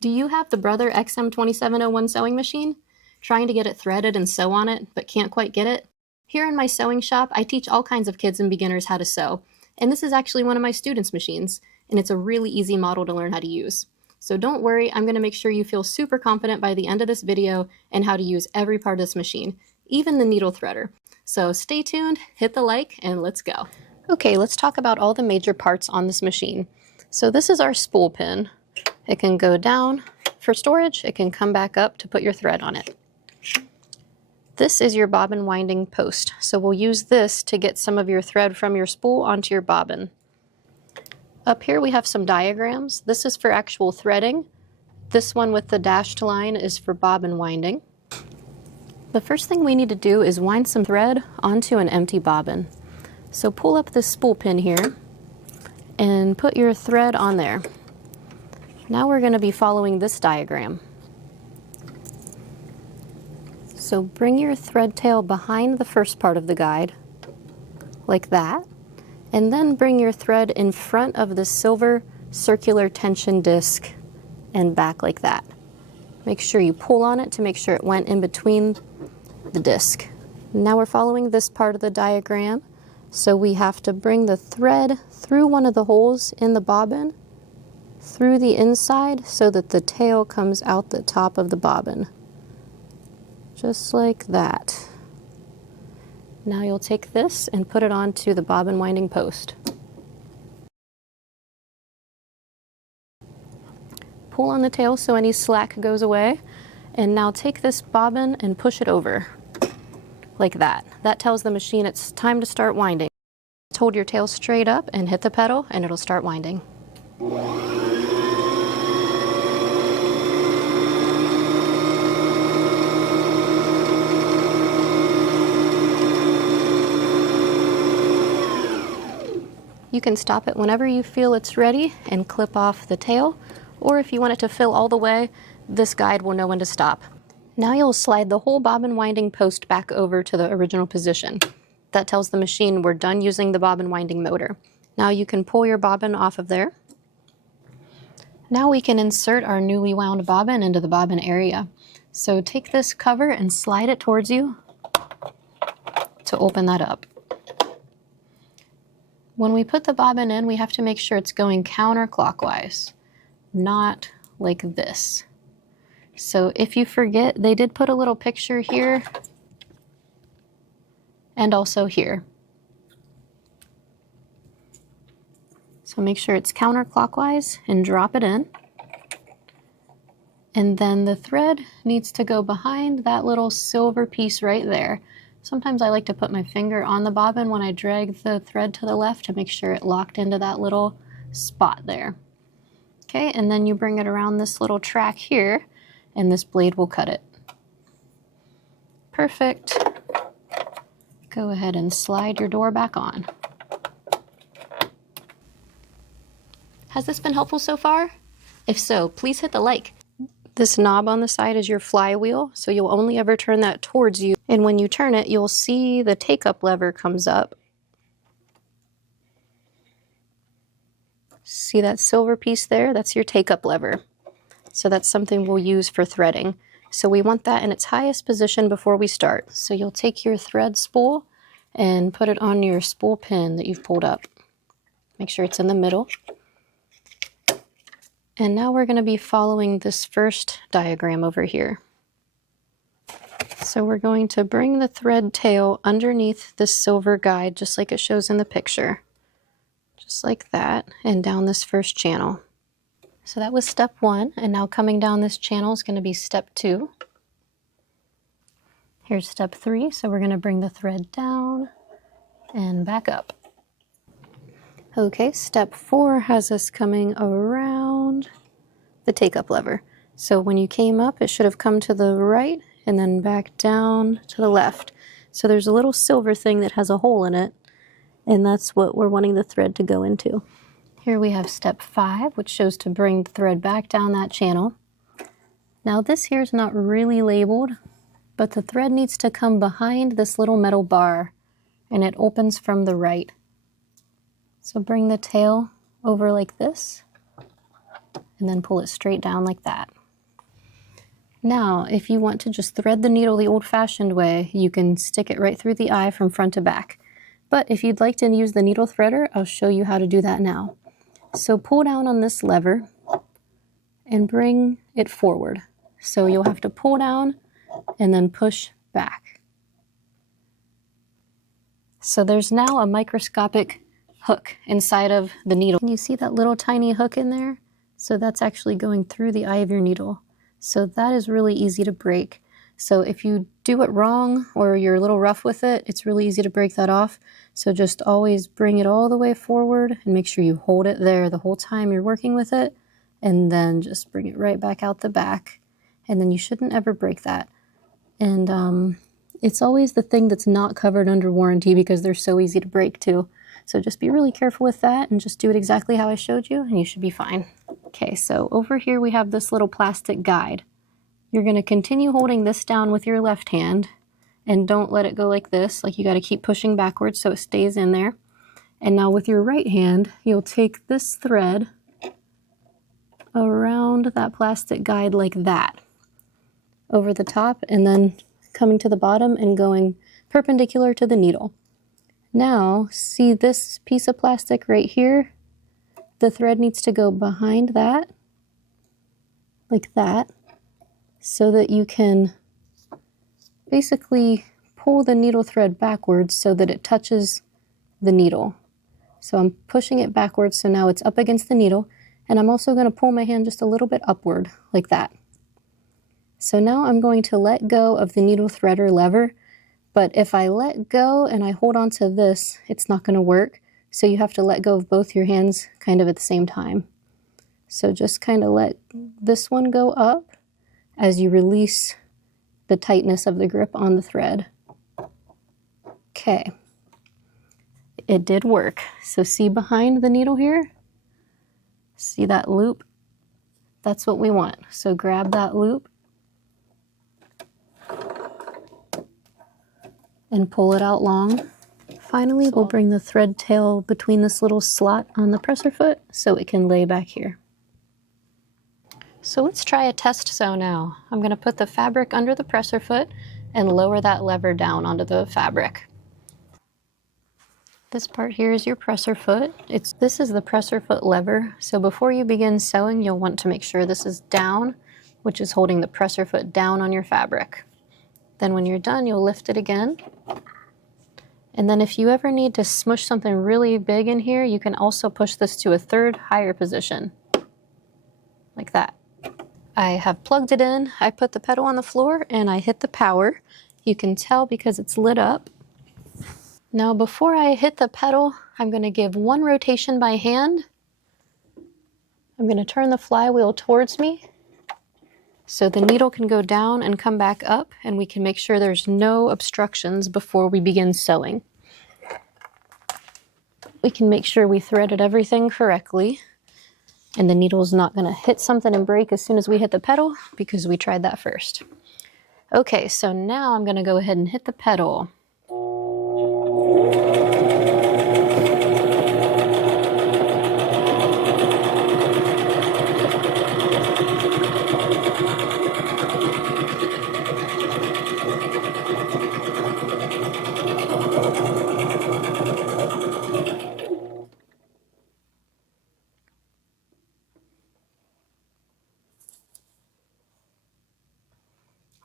Do you have the Brother XM2701 sewing machine? Trying to get it threaded and sew on it, but can't quite get it? Here in my sewing shop, I teach all kinds of kids and beginners how to sew, and this is actually one of my students' machines, and it's a really easy model to learn how to use. So don't worry, I'm going to make sure you feel super confident by the end of this video and how to use every part of this machine, even the needle threader. So stay tuned, hit the like, and let's go. Okay, let's talk about all the major parts on this machine. So this is our spool pin. It can go down for storage, it can come back up to put your thread on it. This is your bobbin winding post, so we'll use this to get some of your thread from your spool onto your bobbin. Up here we have some diagrams. This is for actual threading. This one with the dashed line is for bobbin winding. The first thing we need to do is wind some thread onto an empty bobbin. So pull up this spool pin here and put your thread on there. Now we're going to be following this diagram. So bring your thread tail behind the first part of the guide, like that, and then bring your thread in front of the silver circular tension disc and back like that. Make sure you pull on it to make sure it went in between the disc. Now we're following this part of the diagram, so we have to bring the thread through one of the holes in the bobbin, through the inside so that the tail comes out the top of the bobbin. Just like that. Now you'll take this and put it onto the bobbin winding post. Pull on the tail so any slack goes away, and now take this bobbin and push it over, like that. That tells the machine it's time to start winding. Just hold your tail straight up and hit the pedal and it'll start winding. You can stop it whenever you feel it's ready and clip off the tail, or if you want it to fill all the way, this guide will know when to stop. Now you'll slide the whole bobbin winding post back over to the original position. That tells the machine we're done using the bobbin winding motor. Now you can pull your bobbin off of there. Now we can insert our newly wound bobbin into the bobbin area. So take this cover and slide it towards you to open that up. When we put the bobbin in, we have to make sure it's going counterclockwise, not like this. So if you forget, they did put a little picture here and also here. So make sure it's counterclockwise and drop it in. And then the thread needs to go behind that little silver piece right there. Sometimes I like to put my finger on the bobbin when I drag the thread to the left to make sure it locked into that little spot there. Okay, and then you bring it around this little track here, and this blade will cut it. Perfect. Go ahead and slide your door back on. Has this been helpful so far? If so, please hit the like. This knob on the side is your flywheel, so you'll only ever turn that towards you. And when you turn it, you'll see the take-up lever comes up. See that silver piece there? That's your take-up lever. So that's something we'll use for threading. So we want that in its highest position before we start. So you'll take your thread spool and put it on your spool pin that you've pulled up. Make sure it's in the middle. And now we're going to be following this first diagram over here. So we're going to bring the thread tail underneath this silver guide, just like it shows in the picture. Just like that, and down this first channel. So that was step 1, and now coming down this channel is going to be step 2. Here's step 3, so we're going to bring the thread down and back up. Okay, step 4 has us coming around the take-up lever. So when you came up, it should have come to the right and then back down to the left. So there's a little silver thing that has a hole in it, and that's what we're wanting the thread to go into. Here we have step 5, which shows to bring the thread back down that channel. Now this here is not really labeled, but the thread needs to come behind this little metal bar, and it opens from the right. So bring the tail over like this and then pull it straight down like that. Now, if you want to just thread the needle the old-fashioned way, you can stick it right through the eye from front to back. But if you'd like to use the needle threader, I'll show you how to do that now. So pull down on this lever and bring it forward. So you'll have to pull down and then push back. So there's now a microscopic hook inside of the needle. Can you see that little tiny hook in there? So that's actually going through the eye of your needle. So that is really easy to break. So if you do it wrong or you're a little rough with it, it's really easy to break that off. So just always bring it all the way forward and make sure you hold it there the whole time you're working with it, and then just bring it right back out the back. And then you shouldn't ever break that. And it's always the thing that's not covered under warranty because they're so easy to break too. So just be really careful with that and just do it exactly how I showed you and you should be fine. Okay, so over here we have this little plastic guide. You're going to continue holding this down with your left hand and don't let it go like this. Like you got to keep pushing backwards so it stays in there. And now with your right hand, you'll take this thread around that plastic guide like that, over the top, and then coming to the bottom and going perpendicular to the needle. Now, see this piece of plastic right here? The thread needs to go behind that, like that, so that you can basically pull the needle thread backwards so that it touches the needle. So I'm pushing it backwards, so now it's up against the needle, and I'm also going to pull my hand just a little bit upward, like that. So now I'm going to let go of the needle threader lever, but if I let go and I hold on to this, it's not going to work. So you have to let go of both your hands kind of at the same time. So just kind of let this one go up as you release the tightness of the grip on the thread. Okay. It did work. So see behind the needle here? See that loop? That's what we want. So grab that loop and pull it out long. Finally, we'll bring the thread tail between this little slot on the presser foot so it can lay back here. So let's try a test sew now. I'm going to put the fabric under the presser foot and lower that lever down onto the fabric. This part here is your presser foot. This is the presser foot lever. So before you begin sewing, you'll want to make sure this is down, which is holding the presser foot down on your fabric. Then when you're done, you'll lift it again. And then if you ever need to smush something really big in here, you can also push this to a third higher position, like that. I have plugged it in, I put the pedal on the floor, and I hit the power. You can tell because it's lit up. Now before I hit the pedal, I'm going to give one rotation by hand. I'm going to turn the flywheel towards me so the needle can go down and come back up, and we can make sure there's no obstructions before we begin sewing. We can make sure we threaded everything correctly, and the needle's not going to hit something and break as soon as we hit the pedal because we tried that first. Okay, so now I'm going to go ahead and hit the pedal.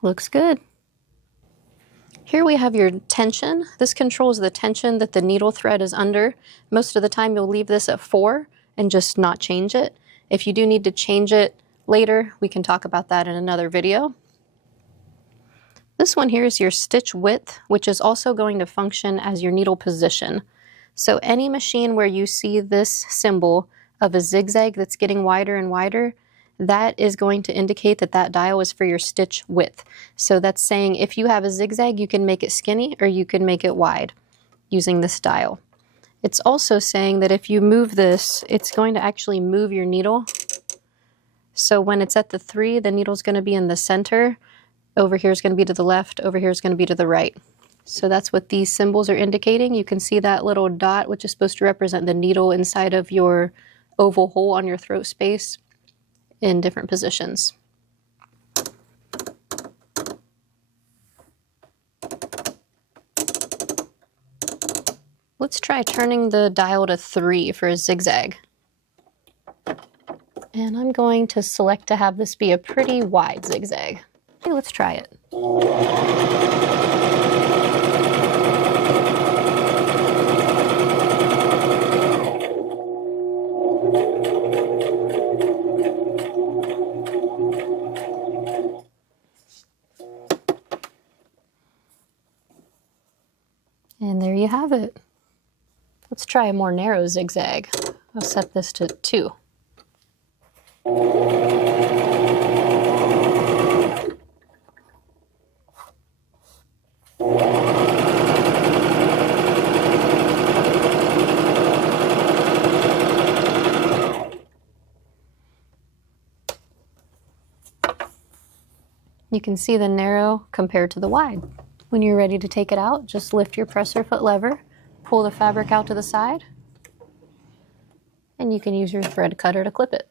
Looks good. Here we have your tension. This controls the tension that the needle thread is under. Most of the time you'll leave this at 4 and just not change it. If you do need to change it later, we can talk about that in another video. This one here is your stitch width, which is also going to function as your needle position. So any machine where you see this symbol of a zigzag that's getting wider and wider, that is going to indicate that that dial is for your stitch width. So that's saying if you have a zigzag, you can make it skinny or you can make it wide using this dial. It's also saying that if you move this, it's going to actually move your needle. So when it's at the 3, the needle's going to be in the center. Over here is going to be to the left. Over here is going to be to the right. So that's what these symbols are indicating. You can see that little dot, which is supposed to represent the needle inside of your oval hole on your throat space. in different positions. Let's try turning the dial to 3 for a zigzag. And I'm going to select to have this be a pretty wide zigzag. Okay, let's try it. And there you have it. Let's try a more narrow zigzag. I'll set this to 2. You can see the narrow compared to the wide. When you're ready to take it out, just lift your presser foot lever, pull the fabric out to the side, and you can use your thread cutter to clip it.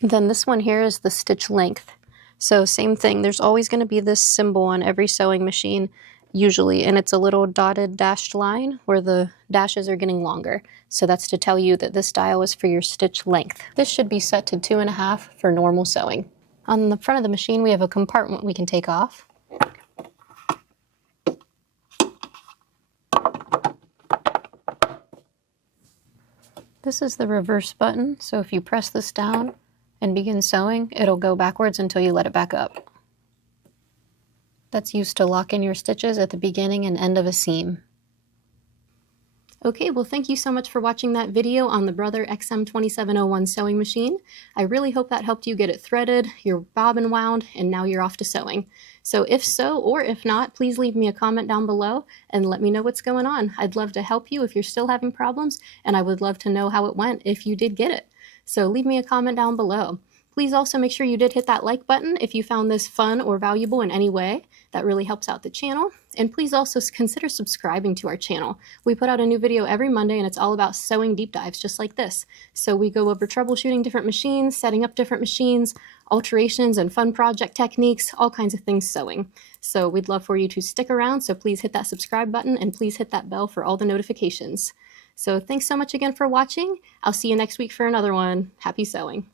Then this one here is the stitch length. So same thing, there's always going to be this symbol on every sewing machine, usually, and it's a little dotted dashed line where the dashes are getting longer. So that's to tell you that this dial is for your stitch length. This should be set to 2.5 for normal sewing. On the front of the machine, we have a compartment we can take off. This is the reverse button, so if you press this down and begin sewing, it'll go backwards until you let it back up. That's used to lock in your stitches at the beginning and end of a seam. Okay, well thank you so much for watching that video on the Brother XM2701 sewing machine. I really hope that helped you get it threaded, your bobbin wound, and now you're off to sewing. So if so, or if not, please leave me a comment down below and let me know what's going on. I'd love to help you if you're still having problems, and I would love to know how it went if you did get it. So leave me a comment down below. Please also make sure you did hit that like button if you found this fun or valuable in any way. That really helps out the channel. And please also consider subscribing to our channel. We put out a new video every Monday and it's all about sewing deep dives just like this. So we go over troubleshooting different machines, setting up different machines, alterations and fun project techniques, all kinds of things sewing. So we'd love for you to stick around, so please hit that subscribe button and please hit that bell for all the notifications. So thanks so much again for watching. I'll see you next week for another one. Happy sewing.